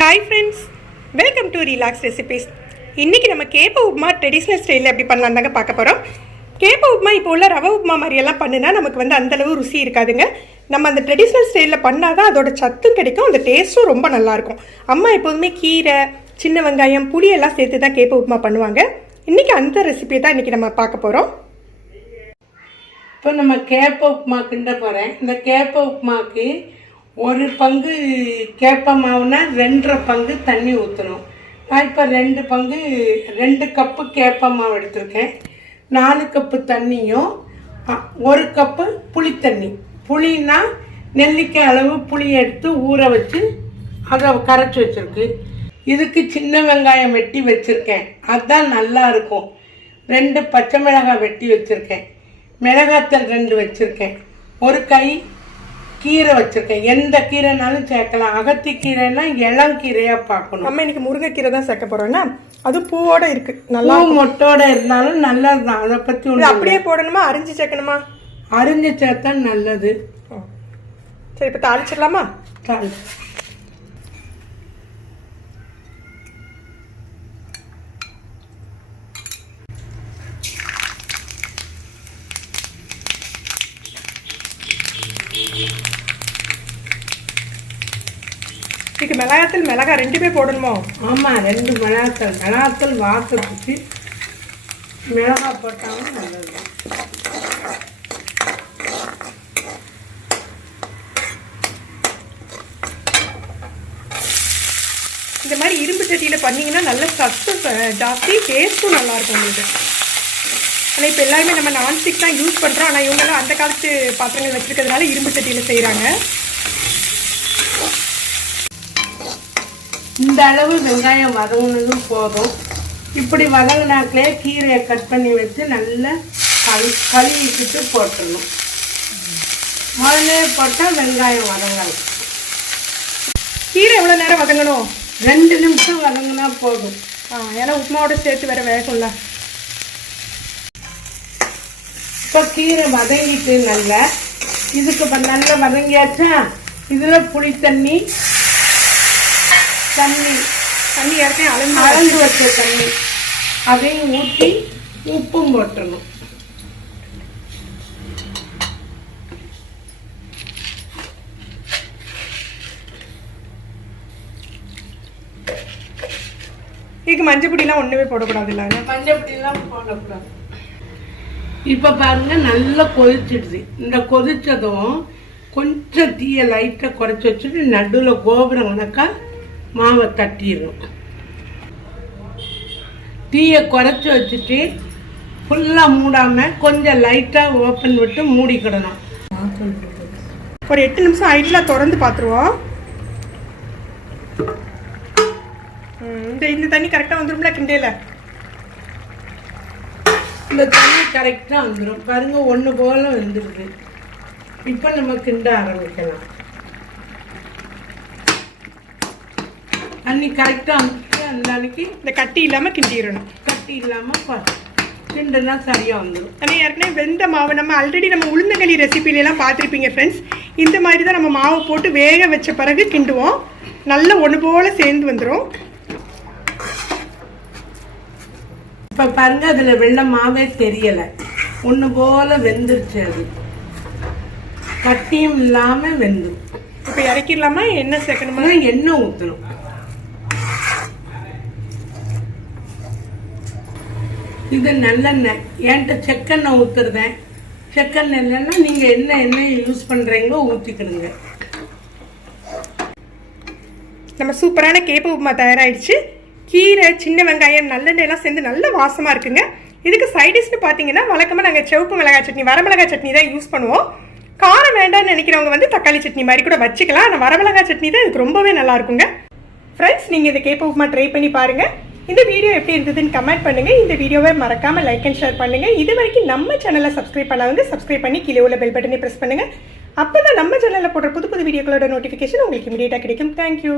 Hi friends, welcome to relax recipes. இன்றைக்கி நம்ம கேப்ப உப்மா ட்ரெடிஷ்னல் ஸ்டைலில் எப்படி பண்ணலாம் தாங்க பார்க்க போகிறோம். கேப்ப உப்மா இப்போ உள்ள ரவை உப்மா மாதிரியெல்லாம் பண்ணுனா நமக்கு அந்தளவு ருசி இருக்காதுங்க. நம்ம அந்த ட்ரெடிஷ்னல் ஸ்டைலில் பண்ணால் தான் அதோட சத்தும் கிடைக்கும், அந்த டேஸ்ட்டும் ரொம்ப நல்லாயிருக்கும். அம்மா எப்போதுமே கீரை, சின்ன வெங்காயம், புளியெல்லாம் சேர்த்து தான் கேப்ப உப்மா பண்ணுவாங்க. இன்றைக்கி அந்த ரெசிபியை தான் இன்றைக்கி நம்ம பார்க்க போகிறோம். இப்போ நம்ம கேப்ப உப்புமா கிண்ட போகிறேன். இந்த கேப்ப உப்புமாக்கு ஒரு பங்கு கேப்ப மாவுனா 2.5 பங்கு தண்ணி ஊற்றணும். நான் இப்போ 2 கப்பு கேப்ப மாவு எடுத்திருக்கேன். 4 கப்பு தண்ணியும் 1 கப்பு புளி தண்ணி. புளினா நெல்லிக்காய் அளவு புளி எடுத்து ஊற வச்சு அதை கரைச்சி வச்சுருக்கு. இதுக்கு சின்ன வெங்காயம் வெட்டி வச்சுருக்கேன், அதுதான் நல்லா இருக்கும். 2 பச்சை மிளகாய் வெட்டி வச்சுருக்கேன், மிளகாத்தல் 2 வச்சுருக்கேன், ஒரு கை கீரை வச்சுருக்கேன். எந்த கீரைனாலும் சேர்க்கலாம். அகத்தி கீரைனா இளங்கீரையாக பார்க்கணும். நம்ம இன்னைக்கு முருங்கைக்கீரை தான் சேர்க்க போகிறோன்னா அது பூவோட இருக்குது, நல்லா மொட்டோட இருந்தாலும் நல்லது தான். அதை பற்றி ஒன்று அப்படியே போடணுமா, அரிஞ்சு சேர்க்கணுமா? அரிஞ்சு சேர்த்தா நல்லது. சரி, இப்போ தாளிச்சிடலாமா? தாளி இதுக்கு மிளகாத்தல் மிளகாய் 2 போடணுமோ? ஆமாம், 2 மிளகாத்தல் வாசத்துக்கு மிளகாய் போட்டாலும் நல்லது. இந்த மாதிரி இரும்பு சட்டியில் பண்ணிங்கன்னா நல்ல சத்து ஜாஸ்தி, டேஸ்ட்டும் நல்லாயிருக்கும் உங்களுக்கு. ஆனால் இப்போ எல்லாருமே நம்ம நான்ஸ்டிக் தான் யூஸ் பண்ணுறோம். ஆனால் இவங்கெல்லாம் அந்த காலத்து பாத்திரங்கள் வச்சுருக்கிறதுனால இரும்பு சட்டியில் செய்கிறாங்க. இந்த அளவு வெங்காயம் வதங்கினதும் போதும். இப்படி வதங்கினாக்களே கீரையை கட் பண்ணி வச்சு நல்லா கழுவிக்கிட்டு போட்டுடணும். முதல்ல போட்டால் வெங்காயம் வதங்காது. கீரை எவ்வளோ நேரம் வதங்கணும்? 2 நிமிஷம் வதங்கினா போதும். ஏன்னா உப்புமாவோட சேர்த்து வேற வேகும்ல. இப்போ கீரை வதங்கிட்டு நல்லா இதுக்கு நல்லா வதங்கியாச்சா. இதில் புளி தண்ணி ஏற்கனவே அளந்து வச்ச தண்ணி அதையும் ஊற்றி உப்பும் போட்டுடணும். இதுக்கு மஞ்சள் பொடியெல்லாம் ஒன்றுமே போடக்கூடாது. இல்லை, மஞ்சள் பொடியெல்லாம் போடக்கூடாது. இப்போ பாருங்க நல்லா கொதிச்சிடுது. இந்த கொதிச்சதும் கொஞ்சம் தீயை லைட்டாக குறைச்சி வச்சுட்டு நடுவில் கோபுரம் கணக்கா மாவை தட்டிடணும். தீயை குறைச்சி வச்சுட்டு ஃபுல்லாக மூடாமல் கொஞ்சம் லைட்டாக ஓப்பன் விட்டு மூடிக்கிடணும். ஒரு 8 நிமிஷம் ஆயிட்டுலாம் திறந்து பார்த்துருவோம். இந்த தண்ணி கரெக்டாக வந்துடும்ல கிண்டையில்? இந்த தண்ணி கரெக்டாக வந்துடும். பாருங்க, ஒன்று போல வந்துடுது. இப்போ நம்ம கிண்ட ஆரம்பிக்கலாம். தண்ணி கரெக்டாக வந்துட்டு அந்த அன்னைக்கு இந்த கட்டி இல்லாமல் கிண்டிடணும். கட்டி இல்லாமல் கிண்டுனா சரியாக வந்துடும். ஆனால் ஏற்கனவே வெந்த மாவு நம்ம ஆல்ரெடி நம்ம உளுந்தங்களி ரெசிபிலெலாம் பார்த்துருப்பீங்க ஃப்ரெண்ட்ஸ். இந்த மாதிரி தான் நம்ம மாவு போட்டு வேக வச்ச பிறகு கிண்டுவோம். நல்லா ஒன்று போல் சேர்ந்து வந்துடும். இப்போ பாருங்க, அதில் வெள்ளை மாவே தெரியலை, ஒன்று போல் வெந்துருச்சு. அது கட்டியும் இல்லாமல் வெந்துடும். இப்போ இறக்கிடலாமா? எண்ணெய் சேர்க்கணுமா? எண்ணெய் ஊற்றணும். இது நல்லெண்ணெய். என்கிட்ட செக்கெண்ணெய் ஊற்றுறதேன். செக்கெண்ணெய் இல்லைன்னா நீங்கள் என்ன எண்ணெய் யூஸ் பண்ணுறீங்களோ ஊற்றிக்கிடுங்க. நம்ம சூப்பரான கேப்ப உப்புமா தயாராகிடுச்சு. கீரை, சின்ன வெங்காயம், நல்லெண்ணெய்லாம் சேர்ந்து நல்ல வாசமாக இருக்குங்க. இதுக்கு சைடிஷ்னு பார்த்தீங்கன்னா வழக்கமாக நாங்கள் சிவப்பு மிளகாய் சட்னி, வரமிளகாய் சட்னி தான் யூஸ் பண்ணுவோம். காரம் வேண்டாம்னு நினைக்கிறவங்க தக்காளி சட்னி மாதிரி கூட வச்சுக்கலாம். ஆனால் வரமிளகாய் சட்னி தான் இதுக்கு ரொம்பவே நல்லா இருக்குங்க. ஃப்ரெண்ட்ஸ், நீங்கள் இந்த கேப்ப உப்புமா ட்ரை பண்ணி பாருங்கள். இந்த வீடியோ எப்படி இருந்ததுன்னு கமெண்ட் பண்ணுங்கள். இந்த வீடியோவை மறக்காமல் லைக் அண்ட் ஷேர் பண்ணுங்கள். இது வரைக்கும் நம்ம சேனலை சப்ஸ்கிரைப் பண்ணாதவங்க சப்ஸ்கிரைப் பண்ணி கீழே உள்ள பெல் பட்டனை ப்ரெஸ் பண்ணுங்கள். அப்போ தான் நம்ம சேனலில் போடுற புது வீடியோக்களோட நோட்டிஃபிகேஷன் உங்களுக்கு இமீடியட்டாக கிடைக்கும். தேங்க்யூ.